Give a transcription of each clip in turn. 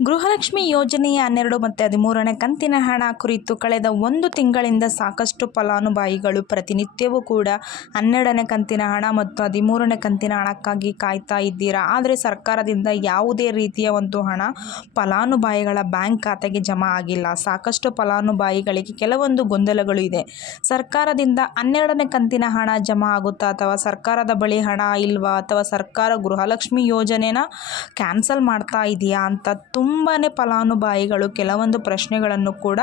ಗೃಹಲಕ್ಷ್ಮಿ ಯೋಜನೆಯ ಹನ್ನೆರಡು ಮತ್ತು ಹದಿಮೂರನೇ ಕಂತಿನ ಹಣ ಕುರಿತು ಕಳೆದ ಒಂದು ತಿಂಗಳಿಂದ ಸಾಕಷ್ಟು ಫಲಾನುಭವಿಗಳು ಪ್ರತಿನಿತ್ಯವೂ ಕೂಡ ಹನ್ನೆರಡನೇ ಕಂತಿನ ಹಣ ಮತ್ತು ಹದಿಮೂರನೇ ಕಂತಿನ ಹಣಕ್ಕಾಗಿ ಕಾಯ್ತಾ ಇದ್ದೀರಾ? ಆದರೆ ಸರ್ಕಾರದಿಂದ ಯಾವುದೇ ರೀತಿಯ ಒಂದು ಹಣ ಫಲಾನುಭವಿಗಳ ಬ್ಯಾಂಕ್ ಖಾತೆಗೆ ಜಮಾ ಆಗಿಲ್ಲ. ಸಾಕಷ್ಟು ಫಲಾನುಭವಿಗಳಿಗೆ ಕೆಲವೊಂದು ಗೊಂದಲಗಳು ಇದೆ. ಸರ್ಕಾರದಿಂದ ಹನ್ನೆರಡನೇ ಕಂತಿನ ಹಣ ಜಮಾ ಆಗುತ್ತಾ ಅಥವಾ ಸರ್ಕಾರದ ಬಳಿ ಹಣ ಇಲ್ವಾ ಅಥವಾ ಸರ್ಕಾರ ಗೃಹಲಕ್ಷ್ಮಿ ಯೋಜನೆನ ಕ್ಯಾನ್ಸಲ್ ಮಾಡ್ತಾ ಇದೆಯಾ ಅಂತ ತುಂಬಾ ಫಲಾನುಭವಿಗಳು ಕೆಲವೊಂದು ಪ್ರಶ್ನೆಗಳನ್ನು ಕೂಡ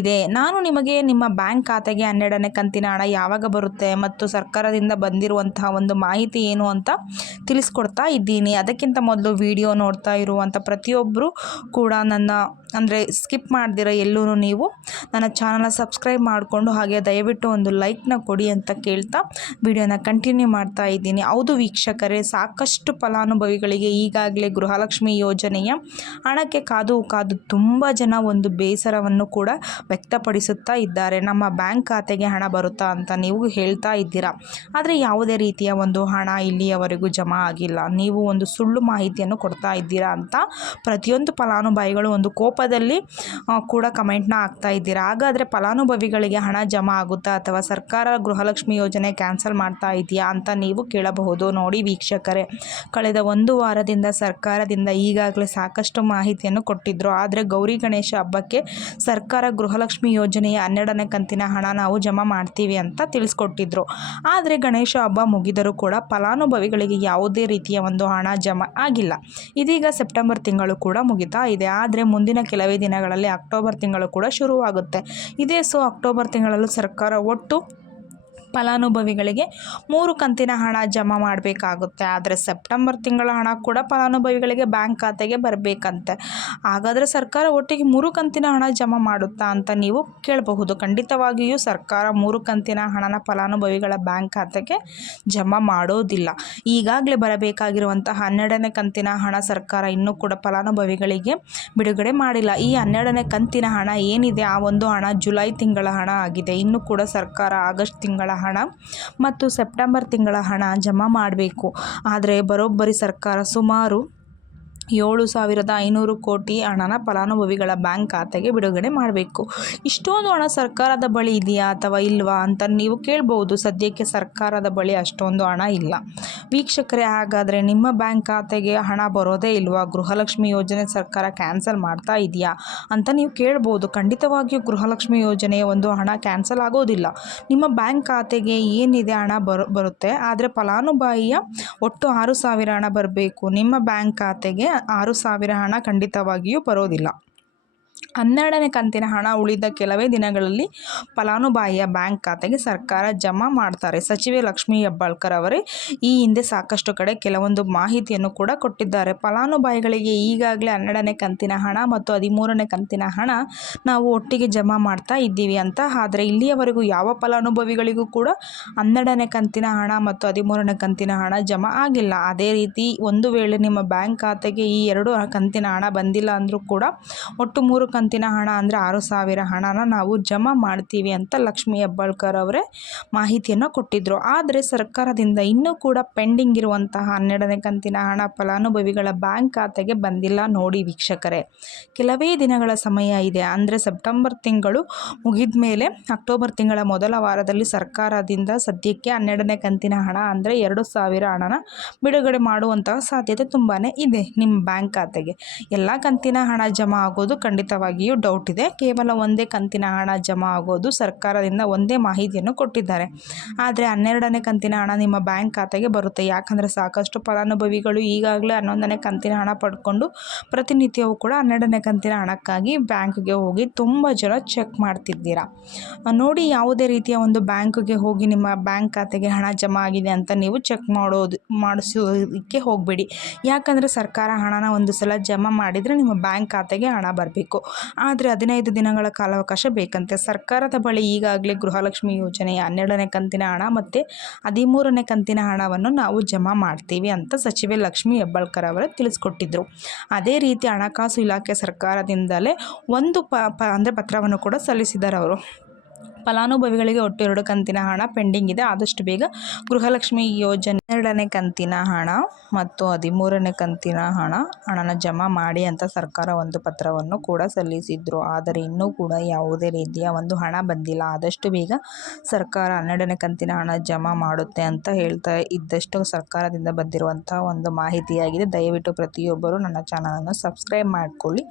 ಇದೆ. ನಾನು ನಿಮಗೆ ನಿಮ್ಮ ಬ್ಯಾಂಕ್ ಖಾತೆಗೆ ಹನ್ನೆರಡನೇ ಕಂತಿನ ಹಣ ಯಾವಾಗ ಬರುತ್ತೆ ಮತ್ತು ಸರ್ಕಾರದಿಂದ ಬಂದಿರುವಂತಹ ಒಂದು ಮಾಹಿತಿ ಏನು ಅಂತ ತಿಳಿಸ್ಕೊಡ್ತಾ ಇದ್ದೀನಿ. ಅದಕ್ಕಿಂತ ಮೊದಲು ವಿಡಿಯೋ ನೋಡ್ತಾ ಇರುವಂಥ ಪ್ರತಿಯೊಬ್ಬರು ಕೂಡ ನನ್ನ, ಅಂದರೆ ಸ್ಕಿಪ್ ಮಾಡ್ದಿರ ಎಲ್ಲೂ ನೀವು ನನ್ನ ಚಾನಲ್ನ ಸಬ್ಸ್ಕ್ರೈಬ್ ಮಾಡಿಕೊಂಡು ಹಾಗೆ ದಯವಿಟ್ಟು ಒಂದು ಲೈಕ್ನ ಕೊಡಿ ಅಂತ ಕೇಳ್ತಾ ವಿಡಿಯೋನ ಕಂಟಿನ್ಯೂ ಮಾಡ್ತಾ ಇದ್ದೀನಿ. ಹೌದು ವೀಕ್ಷಕರೇ, ಸಾಕಷ್ಟು ಫಲಾನುಭವಿಗಳಿಗೆ ಈಗಾಗಲೇ ಗೃಹಲಕ್ಷ್ಮಿ ಯೋಜನೆಯ ಹಣಕ್ಕೆ ಕಾದು ಕಾದು ತುಂಬ ಜನ ಒಂದು ಬೇಸರವನ್ನು ಕೂಡ ವ್ಯಕ್ತಪಡಿಸುತ್ತಾ ಇದ್ದಾರೆ. ನಮ್ಮ ಬ್ಯಾಂಕ್ ಖಾತೆಗೆ ಹಣ ಬರುತ್ತಾ ಅಂತ ನೀವು ಹೇಳ್ತಾ ಇದ್ದೀರಾ? ಆದರೆ ಯಾವುದೇ ರೀತಿಯ ಒಂದು ಹಣ ಇಲ್ಲಿಯವರೆಗೂ ಜಮಾ ಆಗಿಲ್ಲ. ನೀವು ಒಂದು ಸುಳ್ಳು ಮಾಹಿತಿಯನ್ನು ಕೊಡ್ತಾ ಇದ್ದೀರಾ ಅಂತ ಪ್ರತಿಯೊಂದು ಫಲಾನುಭವಿಗಳು ಒಂದು ಕೋಪದಲ್ಲಿ ಕೂಡ ಕಮೆಂಟ್ನ ಹಾಕ್ತಾ ಇದ್ದೀರಾ? ಹಾಗಾದರೆ ಫಲಾನುಭವಿಗಳಿಗೆ ಹಣ ಜಮಾ ಆಗುತ್ತಾ ಅಥವಾ ಸರ್ಕಾರ ಗೃಹಲಕ್ಷ್ಮಿ ಯೋಜನೆ ಕ್ಯಾನ್ಸಲ್ ಮಾಡ್ತಾ ಇದೆಯಾ ಅಂತ ನೀವು ಕೇಳಬಹುದು. ನೋಡಿ ವೀಕ್ಷಕರೇ, ಕಳೆದ ಒಂದು ವಾರದಿಂದ ಸರ್ಕಾರದಿಂದ ಈಗಾಗಲೇ ಸಾಕಷ್ಟು ಮಾಹಿತಿಯನ್ನು ಕೊಟ್ಟಿದ್ದರು ಆದರೆ ಗೌರಿ ಗಣೇಶ ಹಬ್ಬಕ್ಕೆ ಸರ್ಕಾರ ಗೃಹಲಕ್ಷ್ಮಿ ಯೋಜನೆಯ ಹನ್ನೆರಡನೇ ಕಂತಿನ ಹಣ ನಾವು ಜಮಾ ಮಾಡ್ತೀವಿ ಅಂತ ತಿಳಿಸ್ಕೊಟ್ಟಿದ್ರು. ಆದರೆ ಗಣೇಶ ಹಬ್ಬ ಮುಗಿದರೂ ಕೂಡ ಫಲಾನುಭವಿಗಳಿಗೆ ಯಾವುದೇ ರೀತಿಯ ಒಂದು ಹಣ ಜಮಾ ಆಗಿಲ್ಲ. ಇದೀಗ ಸೆಪ್ಟೆಂಬರ್ ತಿಂಗಳು ಕೂಡ ಮುಗಿತಾ ಇದೆ. ಆದರೆ ಮುಂದಿನ ಕೆಲವೇ ದಿನಗಳಲ್ಲಿ ಅಕ್ಟೋಬರ್ ತಿಂಗಳು ಕೂಡ ಶುರುವಾಗುತ್ತೆ. ಇದೇ ಸೊ ಅಕ್ಟೋಬರ್ ತಿಂಗಳಲ್ಲೂ ಸರ್ಕಾರ ಒಟ್ಟು ಫಲಾನುಭವಿಗಳಿಗೆ ಮೂರು ಕಂತಿನ ಹಣ ಜಮಾ ಮಾಡಬೇಕಾಗುತ್ತೆ. ಆದರೆ ಸೆಪ್ಟೆಂಬರ್ ತಿಂಗಳ ಹಣ ಕೂಡ ಫಲಾನುಭವಿಗಳಿಗೆ ಬ್ಯಾಂಕ್ ಖಾತೆಗೆ ಬರಬೇಕಂತೆ. ಹಾಗಾದರೆ ಸರ್ಕಾರ ಒಟ್ಟಿಗೆ ಮೂರು ಕಂತಿನ ಹಣ ಜಮಾ ಮಾಡುತ್ತಾ ಅಂತ ನೀವು ಕೇಳಬಹುದು. ಖಂಡಿತವಾಗಿಯೂ ಸರ್ಕಾರ ಮೂರು ಕಂತಿನ ಹಣನ ಫಲಾನುಭವಿಗಳ ಬ್ಯಾಂಕ್ ಖಾತೆಗೆ ಜಮಾ ಮಾಡೋದಿಲ್ಲ. ಈಗಾಗಲೇ ಬರಬೇಕಾಗಿರುವಂತಹ ಹನ್ನೆರಡನೇ ಕಂತಿನ ಹಣ ಸರ್ಕಾರ ಇನ್ನೂ ಕೂಡ ಫಲಾನುಭವಿಗಳಿಗೆ ಬಿಡುಗಡೆ ಮಾಡಿಲ್ಲ. ಈ ಹನ್ನೆರಡನೇ ಕಂತಿನ ಹಣ ಏನಿದೆ? ಆ ಒಂದು ಹಣ ಜುಲೈ ತಿಂಗಳ ಹಣ ಆಗಿದೆ. ಇನ್ನು ಕೂಡ ಸರ್ಕಾರ ಆಗಸ್ಟ್ ತಿಂಗಳ ಹಣ ಮತ್ತು ಸೆಪ್ಟೆಂಬರ್ ತಿಂಗಳ ಹಣ ಜಮಾ ಮಾಡಬೇಕು. ಆದರೆ ಬರೋಬ್ಬರಿ ಸರ್ಕಾರ ಸುಮಾರು ಏಳು ಸಾವಿರದ ಐನೂರು ಕೋಟಿ ಹಣನ ಫಲಾನುಭವಿಗಳ ಬ್ಯಾಂಕ್ ಖಾತೆಗೆ ಬಿಡುಗಡೆ ಮಾಡಬೇಕು. ಇಷ್ಟೊಂದು ಹಣ ಸರ್ಕಾರದ ಬಳಿ ಇದೆಯಾ ಅಥವಾ ಇಲ್ವಾ ಅಂತ ನೀವು ಕೇಳಬಹುದು ಸದ್ಯಕ್ಕೆ ಸರ್ಕಾರದ ಬಳಿ ಅಷ್ಟೊಂದು ಹಣ ಇಲ್ಲ. ವೀಕ್ಷಕರೇ, ಹಾಗಾದರೆ ನಿಮ್ಮ ಬ್ಯಾಂಕ್ ಖಾತೆಗೆ ಹಣ ಬರೋದೇ ಇಲ್ವಾ? ಗೃಹಲಕ್ಷ್ಮಿ ಯೋಜನೆ ಸರ್ಕಾರ ಕ್ಯಾನ್ಸಲ್ ಮಾಡ್ತಾ ಇದೆಯಾ ಅಂತ ನೀವು ಕೇಳ್ಬೋದು. ಖಂಡಿತವಾಗಿಯೂ ಗೃಹಲಕ್ಷ್ಮಿ ಯೋಜನೆಯ ಒಂದು ಹಣ ಕ್ಯಾನ್ಸಲ್ ಆಗೋದಿಲ್ಲ. ನಿಮ್ಮ ಬ್ಯಾಂಕ್ ಖಾತೆಗೆ ಏನಿದೆ ಹಣ ಬರು, ಬರುತ್ತೆ. ಆದರೆ ಫಲಾನುಭವಿಯ ಒಟ್ಟು ಆರು ಸಾವಿರ ಹಣ ಬರಬೇಕು. ನಿಮ್ಮ ಬ್ಯಾಂಕ್ ಖಾತೆಗೆ ಆರು ಸಾವಿರ ಹಣ ಖಂಡಿತವಾಗಿಯೂ ಬರೋದಿಲ್ಲ. ಹನ್ನೆರಡನೇ ಕಂತಿನ ಹಣ ಉಳಿದ ಕೆಲವೇ ದಿನಗಳಲ್ಲಿ ಫಲಾನುಭವಿಯ ಬ್ಯಾಂಕ್ ಖಾತೆಗೆ ಸರ್ಕಾರ ಜಮಾ ಮಾಡ್ತಾರೆ. ಸಚಿವೆ ಲಕ್ಷ್ಮೀ ಹೆಬ್ಬಾಳ್ಕರ್ ಅವರೇ ಈ ಹಿಂದೆ ಸಾಕಷ್ಟು ಕಡೆ ಕೆಲವೊಂದು ಮಾಹಿತಿಯನ್ನು ಕೂಡ ಕೊಟ್ಟಿದ್ದಾರೆ. ಫಲಾನುಭವಿಗಳಿಗೆ ಈಗಾಗಲೇ ಹನ್ನೆರಡನೇ ಕಂತಿನ ಹಣ ಮತ್ತು ಹದಿಮೂರನೇ ಕಂತಿನ ಹಣ ನಾವು ಒಟ್ಟಿಗೆ ಜಮಾ ಮಾಡ್ತಾ ಇದ್ದೀವಿ ಅಂತ. ಆದರೆ ಇಲ್ಲಿಯವರೆಗೂ ಯಾವ ಫಲಾನುಭವಿಗಳಿಗೂ ಕೂಡ ಹನ್ನೆರಡನೇ ಕಂತಿನ ಹಣ ಮತ್ತು ಹದಿಮೂರನೇ ಕಂತಿನ ಹಣ ಜಮಾ ಆಗಿಲ್ಲ. ಅದೇ ರೀತಿ ಒಂದು ವೇಳೆ ನಿಮ್ಮ ಬ್ಯಾಂಕ್ ಖಾತೆಗೆ ಈ ಎರಡು ಕಂತಿನ ಹಣ ಬಂದಿಲ್ಲ ಅಂದರೂ ಕೂಡ ಒಟ್ಟು ಮೂರು ಕಂತಿನ ಹಣ ಅಂದರೆ ಆರು ಸಾವಿರ ಹಣನ ನಾವು ಜಮಾ ಮಾಡ್ತೀವಿ ಅಂತ ಲಕ್ಷ್ಮಿ ಹೆಬ್ಬಾಳ್ಕರ್ ಅವರೇ ಮಾಹಿತಿಯನ್ನು ಕೊಟ್ಟಿದ್ದರು ಆದರೆ ಸರ್ಕಾರದಿಂದ ಇನ್ನೂ ಕೂಡ ಪೆಂಡಿಂಗ್ ಇರುವಂತಹ ಹನ್ನೆರಡನೇ ಕಂತಿನ ಹಣ ಫಲಾನುಭವಿಗಳ ಬ್ಯಾಂಕ್ ಖಾತೆಗೆ ಬಂದಿಲ್ಲ ನೋಡಿ ವೀಕ್ಷಕರೇ. ಕೆಲವೇ ದಿನಗಳ ಸಮಯ ಇದೆ. ಅಂದರೆ ಸೆಪ್ಟೆಂಬರ್ ತಿಂಗಳು ಮುಗಿದ ಮೇಲೆ ಅಕ್ಟೋಬರ್ ತಿಂಗಳ ಮೊದಲ ವಾರದಲ್ಲಿ ಸರ್ಕಾರದಿಂದ ಸದ್ಯಕ್ಕೆ ಹನ್ನೆರಡನೇ ಕಂತಿನ ಹಣ ಅಂದರೆ ಎರಡು ಸಾವಿರ ಹಣನ ಬಿಡುಗಡೆ ಮಾಡುವಂತಹ ಸಾಧ್ಯತೆ ತುಂಬಾ ಇದೆ ನಿಮ್ಮ ಬ್ಯಾಂಕ್ ಖಾತೆಗೆ. ಎಲ್ಲ ಕಂತಿನ ಹಣ ಜಮಾ ಆಗೋದು ಖಂಡಿತವಾಗಿಯೂ ಡೌಟ್ ಇದೆ. ಕೇವಲ ಒಂದೇ ಕಂತಿನ ಹಣ ಜಮಾ ಆಗೋದು ಸರ್ಕಾರದಿಂದ ಒಂದೇ ಮಾಹಿತಿಯನ್ನು ಕೊಟ್ಟಿದ್ದಾರೆ. ಆದರೆ ಹನ್ನೆರಡನೇ ಕಂತಿನ ಹಣ ನಿಮ್ಮ ಬ್ಯಾಂಕ್ ಖಾತೆಗೆ ಬರುತ್ತೆ. ಯಾಕಂದರೆ ಸಾಕಷ್ಟು ಫಲಾನುಭವಿಗಳು ಈಗಾಗಲೇ ಹನ್ನೊಂದನೇ ಕಂತಿನ ಹಣ ಪಡ್ಕೊಂಡು ಪ್ರತಿನಿತ್ಯವೂ ಕೂಡ ಹನ್ನೆರಡನೇ ಕಂತಿನ ಹಣಕ್ಕಾಗಿ ಬ್ಯಾಂಕ್ಗೆ ಹೋಗಿ ತುಂಬ ಜನ ಚೆಕ್ ಮಾಡ್ತಿದ್ದೀರಾ? ನೋಡಿ ಯಾವುದೇ ರೀತಿಯ ಒಂದು ಬ್ಯಾಂಕ್ಗೆ ಹೋಗಿ ನಿಮ್ಮ ಬ್ಯಾಂಕ್ ಖಾತೆಗೆ ಹಣ ಜಮಾ ಆಗಿದೆ ಅಂತ ನೀವು ಚೆಕ್ ಮಾಡೋದು, ಮಾಡಿಸೋದಕ್ಕೆ ಹೋಗಬೇಡಿ. ಯಾಕಂದರೆ ಸರ್ಕಾರ ಹಣನ ಒಂದು ಸಲ ಜಮಾ ಮಾಡಿದರೆ ನಿಮ್ಮ ಬ್ಯಾಂಕ್ ಖಾತೆಗೆ ಹಣ ಬರಬೇಕು. ಆದರೆ ಹದಿನೈದು ದಿನಗಳ ಕಾಲಾವಕಾಶ ಬೇಕಂತೆ. ಸರ್ಕಾರದ ಬಳಿ ಈಗಾಗಲೇ ಗೃಹಲಕ್ಷ್ಮಿ ಯೋಜನೆಯ ಹನ್ನೆರಡನೇ ಕಂತಿನ ಹಣ ಮತ್ತು ಹದಿಮೂರನೇ ಕಂತಿನ ಹಣವನ್ನು ನಾವು ಜಮಾ ಮಾಡ್ತೀವಿ ಅಂತ ಸಚಿವೆ ಲಕ್ಷ್ಮಿ ಹೆಬ್ಬಾಳ್ಕರ್ ಅವರು ತಿಳಿಸ್ಕೊಟ್ಟಿದ್ದರು ಅದೇ ರೀತಿ ಹಣಕಾಸು ಇಲಾಖೆ ಸರ್ಕಾರದಿಂದಲೇ ಒಂದು ಪ ಪ, ಅಂದರೆ ಪತ್ರವನ್ನು ಕೂಡ ಸಲ್ಲಿಸಿದ್ದಾರೆ ಅವರು. ಫಲಾನುಭವಿಗಳಿಗೆ ಒಟ್ಟು ಎರಡು ಕಂತಿನ ಹಣ ಪೆಂಡಿಂಗ್ ಇದೆ. ಆದಷ್ಟು ಬೇಗ ಗೃಹಲಕ್ಷ್ಮಿ ಯೋಜನೆ ಎರಡನೇ ಕಂತಿನ ಹಣ ಮತ್ತು ಹದಿಮೂರನೇ ಕಂತಿನ ಹಣ ಹಣನ ಜಮಾ ಮಾಡಿ ಅಂತ ಸರ್ಕಾರ ಒಂದು ಪತ್ರವನ್ನು ಕೂಡ ಸಲ್ಲಿಸಿದ್ರು. ಆದರೆ ಇನ್ನೂ ಕೂಡ ಯಾವುದೇ ರೀತಿಯ ಒಂದು ಹಣ ಬಂದಿಲ್ಲ. ಆದಷ್ಟು ಬೇಗ ಸರ್ಕಾರ ಹನ್ನೆರಡನೇ ಕಂತಿನ ಹಣ ಜಮಾ ಮಾಡುತ್ತೆ ಅಂತ ಹೇಳ್ತಾ ಇದ್ದಷ್ಟು ಸರ್ಕಾರದಿಂದ ಬಂದಿರುವಂತಹ ಒಂದು ಮಾಹಿತಿಯಾಗಿದೆ. ದಯವಿಟ್ಟು ಪ್ರತಿಯೊಬ್ಬರು ನನ್ನ ಚಾನಲನ್ನು ಸಬ್ಸ್ಕ್ರೈಬ್ ಮಾಡಿಕೊಳ್ಳಿ.